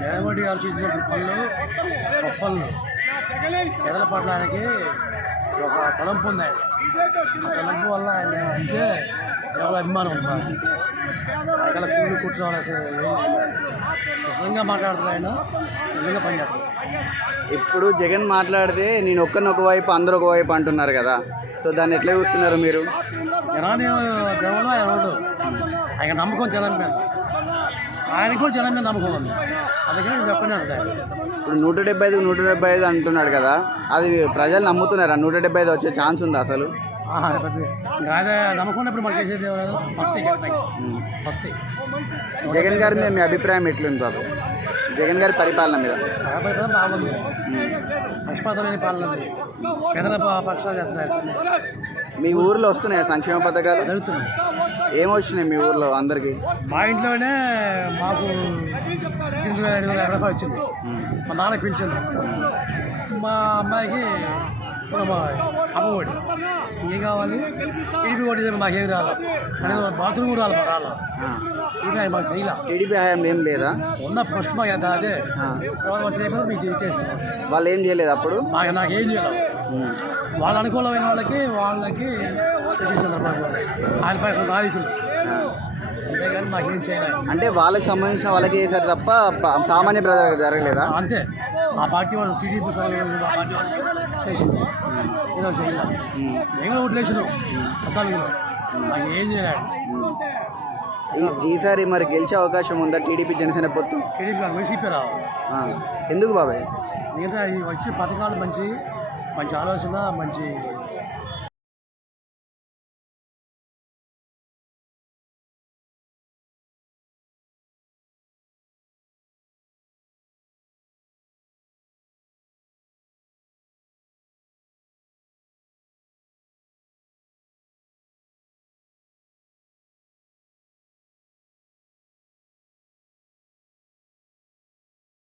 జగన్మోహన్ గారు చేసిన పనులు గొప్పలు ప్రజల పడడానికి ఒక తలంపు ఉంది ఆయన. ఆ తలంపు వల్ల ఆయన అంటే చాలా అభిమానం ఉంది. ఆయన కూలి కూర్చోవాలి అసలు ఏం లేదు. నిజంగా మాట్లాడుతున్నారు ఆయన నిజంగా పని చేస్తారు ఇప్పుడు జగన్ మాట్లాడితే నేను ఒక్కరిని ఒకవైపు అందరు ఒకవైపు అంటున్నారు కదా. సో దాన్ని ఎట్లా చూస్తున్నారు మీరు? జనాన్ని జనంలో ఆయన ఆయన నమ్మకం జనం మీద. ఆయనకు కూడా జనం మీద నమ్మకం ఉంది. అందుకని నేను చెప్పనే ఇప్పుడు నూట డెబ్బై ఐదు నూట డెబ్బై ఐదు అంటున్నాడు కదా అది ప్రజలు నమ్ముతున్నారా? నూట డెబ్బై ఐదు వచ్చే ఛాన్స్ ఉందా అసలు? ఇంకా అదే నమ్మకం ఉన్నప్పుడు మనకి చేసేది. భక్తి భక్తి. జగన్ గారి మీద మీ అభిప్రాయం ఎట్లుంది బాబు? జగన్ గారి పరిపాలన మీద. బాగుంది. పక్షపాతం లేని పాలన పేదల పక్షాలు చేస్తున్నారు. మీ ఊర్లో వస్తున్నాయా సంక్షేమ పథకాలు? జరుగుతుంది ఏమొచ్చినాయి మీ ఊర్లో అందరికి? మా ఇంట్లోనే మాకు వేల ఐదు వేల యాభై రూపాయలు వచ్చింది మా నాన్న పిలిచింది మా అమ్మాయికి అమ్మఒడి. ఏం కావాలి? టీడీ ఓడి మాకేమి రావాలి అనేది బాత్రూమ్ రాలి మాకు రాలి ఇది మాకు చేయాల? టీడీపీ హయాంలో ఏం లేదా? ఉన్న ఫస్ట్ మాకు ఎంత అదే. తర్వాత మీకు డీటెయిల్స్ వాళ్ళు ఏం చేయలేదు అప్పుడు? మాకు నాకు ఏం చేయాలి. వాళ్ళ అనుకూలమైన వాళ్ళకి వాళ్ళకి. ఆయన పై నాయకులు మాకేం అంటే వాళ్ళకి సంబంధించిన వాళ్ళకి చేశారు తప్ప సామాన్య ప్రజలకు జరగలేదా? అంతే. ఆ పార్టీ వాళ్ళు టీడీపీ మేము. ఓట్లేసినాం ఏం ఈసారి మరి గెలిచే అవకాశం ఉందా టీడీపీ జనసేన పొత్తు? టీడీపీ వైసీపీ. ఎందుకు బాబాయ్? మిగతా ఈ వచ్చే పథకాలు మంచి మంచి ఆలోచన మంచి